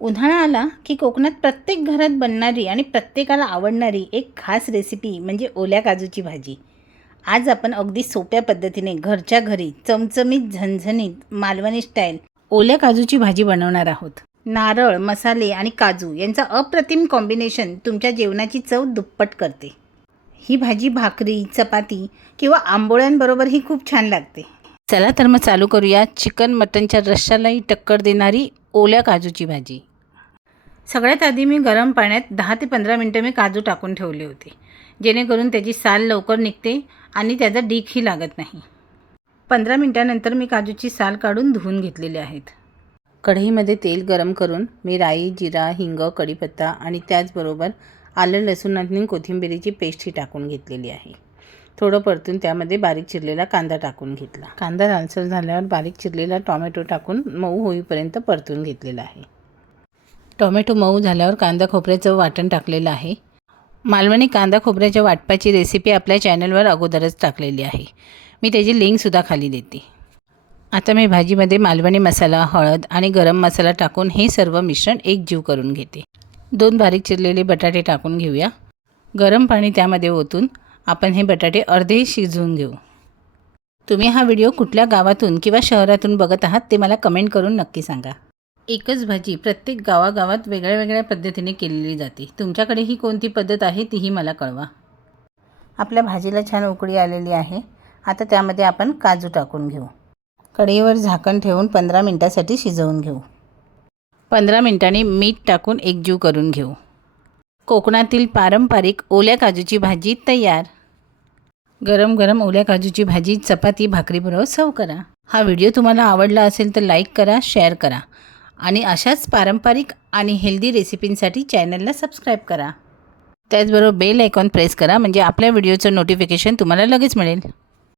उन्हाळा आला की कोकणात प्रत्येक घरात बनणारी आणि प्रत्येकाला आवडणारी एक खास रेसिपी म्हणजे ओल्या काजूची भाजी. आज आपण अगदी सोप्या पद्धतीने घरच्या घरी चमचमीत झणझणीत मालवणी स्टाईल ओल्या काजूची भाजी बनवणार आहोत. नारळ, मसाले आणि काजू यांचा अप्रतिम कॉम्बिनेशन तुमच्या जेवणाची चव दुप्पट करते. ही भाजी भाकरी, चपाती किंवा आंबोळ्यांबरोबरही खूप छान लागते. चला तर मग चालू करूया चिकन मटनच्या रश्श्यालाही टक्कर देणारी ओल्या काजूची भाजी. सगळ्यात आधी मी गरम पाण्यात 10 ते 15 मिनटं मी काजू टाकून ठेवले होते, जेणेकरून त्याची साल लवकर निघते आणि त्याचा डीकही लागत नाही. 15 मिनटानंतर मी काजूची साल काढून धुवून घेतलेले आहेत. कढईमध्ये तेल गरम करून मी राई, जिरा, हिंग, कढीपत्ता आणि त्याचबरोबर आलं, लसूण आणि कोथिंबिरीची पेस्टही टाकून घेतलेली आहे. थोडं परतून त्यामध्ये बारीक चिरलेला कांदा टाकून घेतला. कांदा लालसर झाल्यावर बारीक चिरलेला टोमॅटो टाकून मऊ होईपर्यंत परतून घेतलेला आहे. टोमॅटो मऊ झाल्यावर कांदा खोबऱ्याचं वाटण टाकलेलं आहे. मालवणी कांदा खोबऱ्याच्या वाटपाची रेसिपी आपल्या चॅनलवर अगोदरच टाकलेली आहे. मी त्याची लिंकसुद्धा खाली देते. आता मी भाजीमध्ये मालवणी मसाला, हळद आणि गरम मसाला टाकून हे सर्व मिश्रण एकजीव करून घेते. 2 बारीक चिरलेले बटाटे टाकून घेऊया. गरम पाणी त्यामध्ये ओतून आपण हे बटाटे अर्धे शिजवून घेऊ. तुम्ही हा व्हिडिओ कुठल्या गावातून किंवा शहरातून बघत आहात ते मला कमेंट करून नक्की सांगा. एकच भाजी प्रत्येक गावागावात वेगळ्या वेगळ्या पद्धतीने केलेली जाते. तुमच्याकडे ही कोणती पद्धत आहे तीही मला कळवा. आपल्या भाजीला छान उकळी आलेली आहे. आता त्यामध्ये आपण काजू टाकून घेऊ. कढईवर झाकण ठेवून 15 मिनटासाठी शिजवून घेऊ. 15 मिनटांनी मीठ टाकून एकजीव करून घेऊ. कोकणातील पारंपरिक ओल्या काजूची भाजी तयार. गरम गरम ओल्या काजूची भाजी चपाती भाकरीबरोबर सर्व करा. हा व्हिडिओ तुम्हाला आवडला असेल तर लाईक करा, शेअर करा आणि अशाच पारंपरिक आणि हेल्दी रेसिपींसाठी चॅनलला सबस्क्राईब करा. त्याचबरोबर बेल आयकॉन प्रेस करा म्हणजे आपल्या व्हिडिओचं नोटिफिकेशन तुम्हाला लगेच मिळेल.